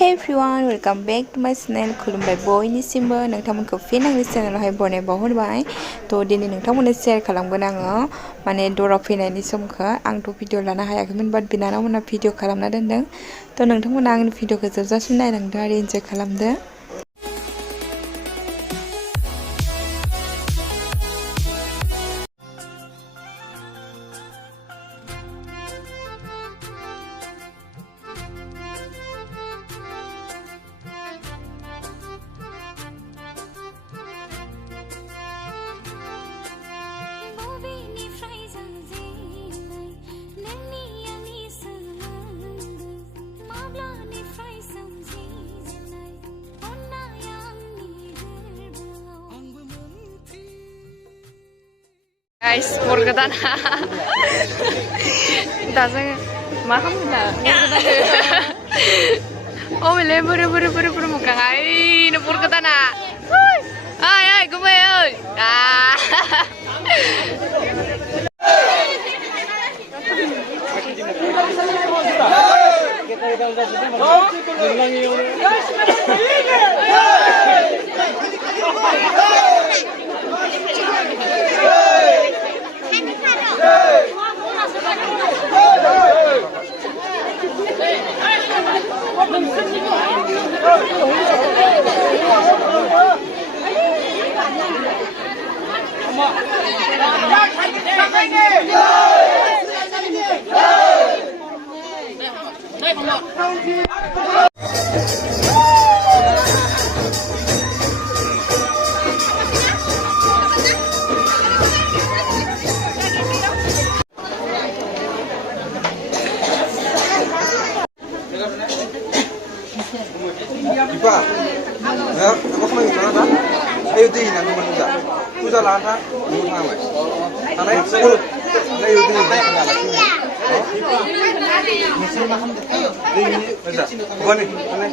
Hey everyone, welcome back to my channel. खुलुमबाय बयनिसिमबो नोंथांमोनखौ fin आंनि चेनेलावहाय बरायबावहरबाय। थ' दिनै नोंथांमोननो शेयार खालामगोन आङो माने दरा फैनायनि समखौ आंथ' भिडिअ लानो हायाखैमोन बाट बिनानावमोना भिडिअ खालामना दोनदों। थ' नोंथांमोना आंनि भिडिअखौ जोबजासिम नायलांदो आरो इन्जय खालामदो। Guys, morgodan. दा जोङो मा खालामगोन oh बेले बोरो मोखां आइ morgodanआ ओइ गुमै ओइ Ipa, apa kamu yang sana? Ayo di nanti mana Puja lantah, mau sama. Karena sepuluh, ayo di nanti lagi. Di ini, mana? Bukan nih, mana?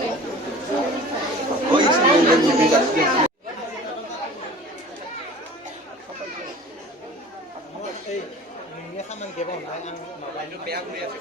Oh ini sih yang di juga. Ini kaman kebon, yang mau lanjut beak dia sih.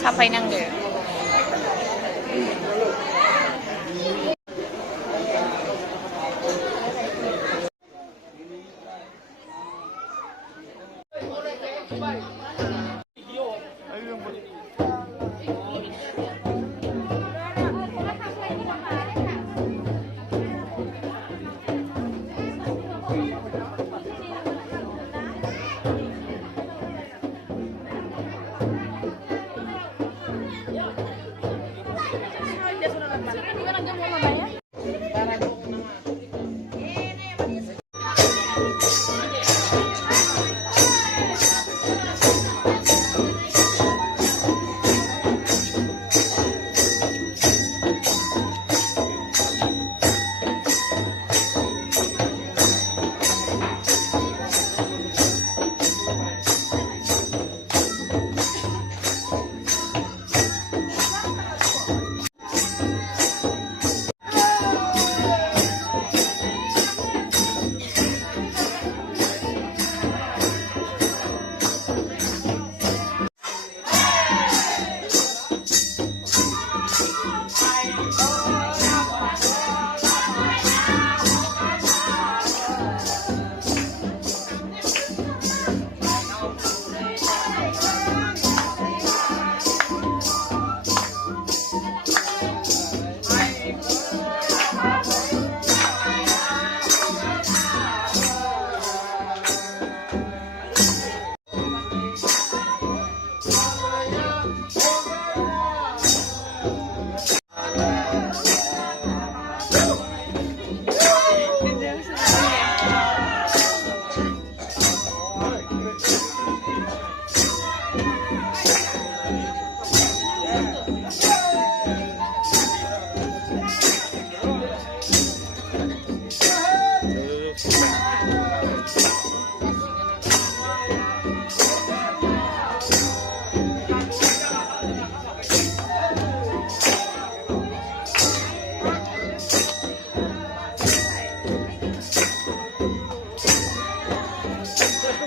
साफायनांगो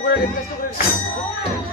করে replace করে